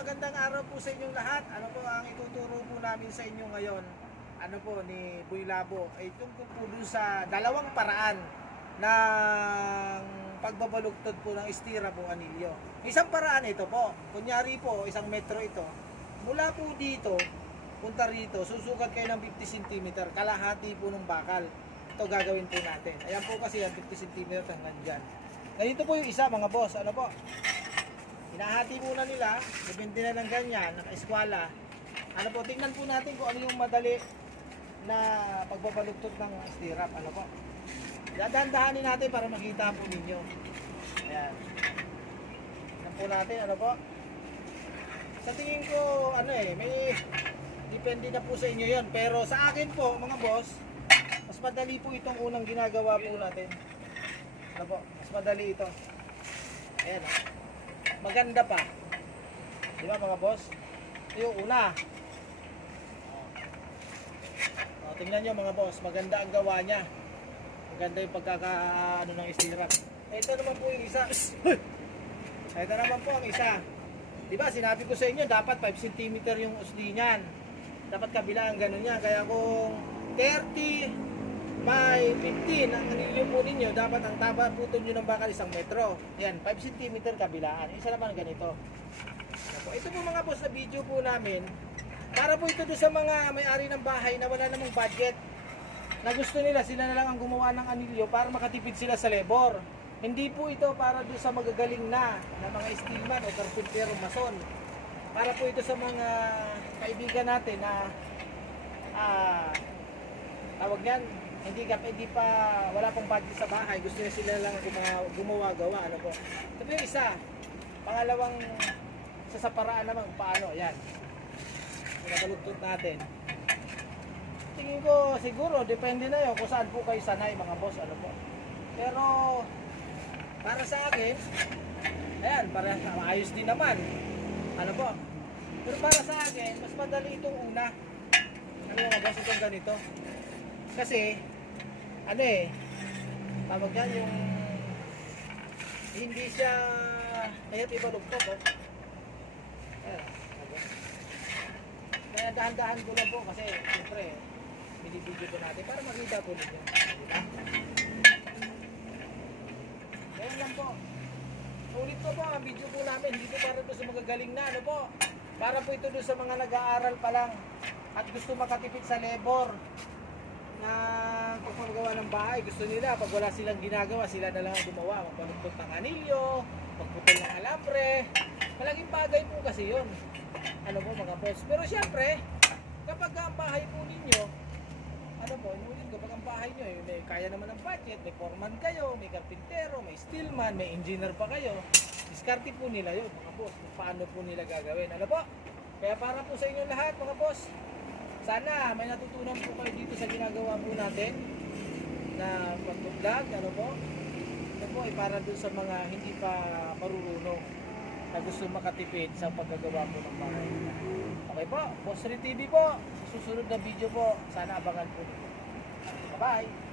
magandang araw po sa inyong lahat. Ano po ang ituturo po namin sa inyo ngayon? Ano po ni Boy Labo ay tungkol po dun sa dalawang paraan ng pagbabalugtod po ng estira po anilyo. Isang paraan ito po. Kunyari po, isang metro ito. Mula po dito, punta rito, susukat kayo ng 50 cm, kalahati po ng bakal. Ito gagawin po natin. Ayan po kasi yan, 50 cm hanggang dyan. Ganito po yung isa mga boss. Ano po? Hinahati muna nila, depende na ng ganyan, naka-eskwala. Ano po, tingnan po natin kung ano yung madali na pagbabalugtod ng stirrup. Ano po? Dadandahanin natin para makita po ninyo. Ayan. Tingnan po natin, ano po? Sa tingin ko, may depende na po sa inyo yon. Pero sa akin po, mga boss, mas madali po itong unang ginagawa po natin. Ano po? Mas madali ito. Ayan, maganda pa. Di ba mga boss? Ito yung una. Tingnan nyo mga boss, maganda ang gawa niya. Maganda yung pagkakaano ng stirrup. Ito naman po yung isa. Ito naman po ang isa. Di ba sinabi ko sa inyo, dapat 5 cm yung usli niyan. Dapat kabila ang ganun niya. Kaya kung 30 by 15 ang anilyo po ninyo, dapat ang taba putol nyo ng bakal 1 metro. Yan, 5 cm kabilaan. Isa naman ganito. Ito po mga boss na video po namin, para po ito doon sa mga may-ari ng bahay na wala namang budget, na gusto nila, sila na lang ang gumawa ng anilyo para makatipid sila sa labor. Hindi po ito para doon sa magagaling na mga steelman o carpentero, mason. Para po ito sa mga kaibigan natin na tawag yan, hindi pa wala pong budget sa bahay, gusto nila sila lang gumawa-gawa. Ano po? Ito po yung isa. Pangalawang sa paraan naman paano, yan. Pinabalugtod natin. Tingin ko siguro depende na 'yon kung saan po kayo sanay mga boss, ano po. Pero para sa akin, ayan, para ayos din naman. Ano po? Pero para sa akin, mas madali itong una. Ano mga boss, itong ganito. Kasi tawag yan yung hindi siya kahit ibalugtod po. Kaya dahan-dahan ko lang po kasi siyempre binibidyo ko natin para makita po ninyo. Diba? Kaya lang po. Ulit po ang video po namin. Hindi po para po sa magagaling na. Ano po? Para po ito doon sa mga nag-aaral pa lang at gusto makatipid sa labor na pagpagawa ng bahay. Gusto nila pag wala silang ginagawa, sila na lang ang gumawa. Magpalugtod ng anilyo, pagputol ng alambre. Malaking bagay po kasi yun. Ano po mga boss. Pero syempre, kapag ang bahay po ninyo, kapag ang bahay nyo, may kaya naman ang budget, may foreman kayo, may karpintero, may steelman, may engineer pa kayo, diskarte po nila yun mga boss, kung paano po nila gagawin. Ano po? Kaya para po sa inyo lahat mga boss, sana may natutunan po kayo dito sa ginagawa po natin na pag-vlog. Ano po? Ito po ay para doon sa mga hindi pa marurunong na gusto makatipid sa paggagawa po ng bahay. Okay po, Boss Rin TV po. Sa susunod na video po, sana abangan po nito. Bye-bye!